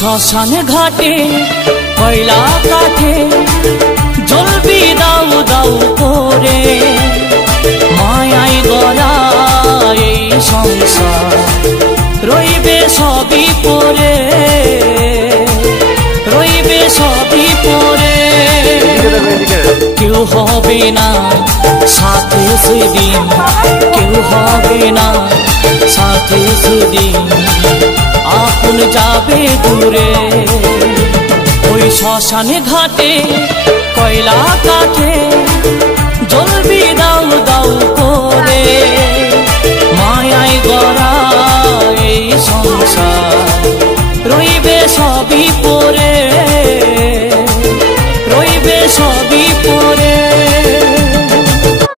শ্মশান ঘাটে কয়লা কাঠে জ্বলবি দাউ দাউ করে, মায়াই গড়া এই সংসার রইবে সবই পরে, রইবে সবই পরে। কেউ হবে না সাথে সেদিন, কেউ হবে না সাথে সেদিন, আপন যাবে দূরে। ওই শ্মশানে ঘাটে কয়লা কাঠে জ্বলবি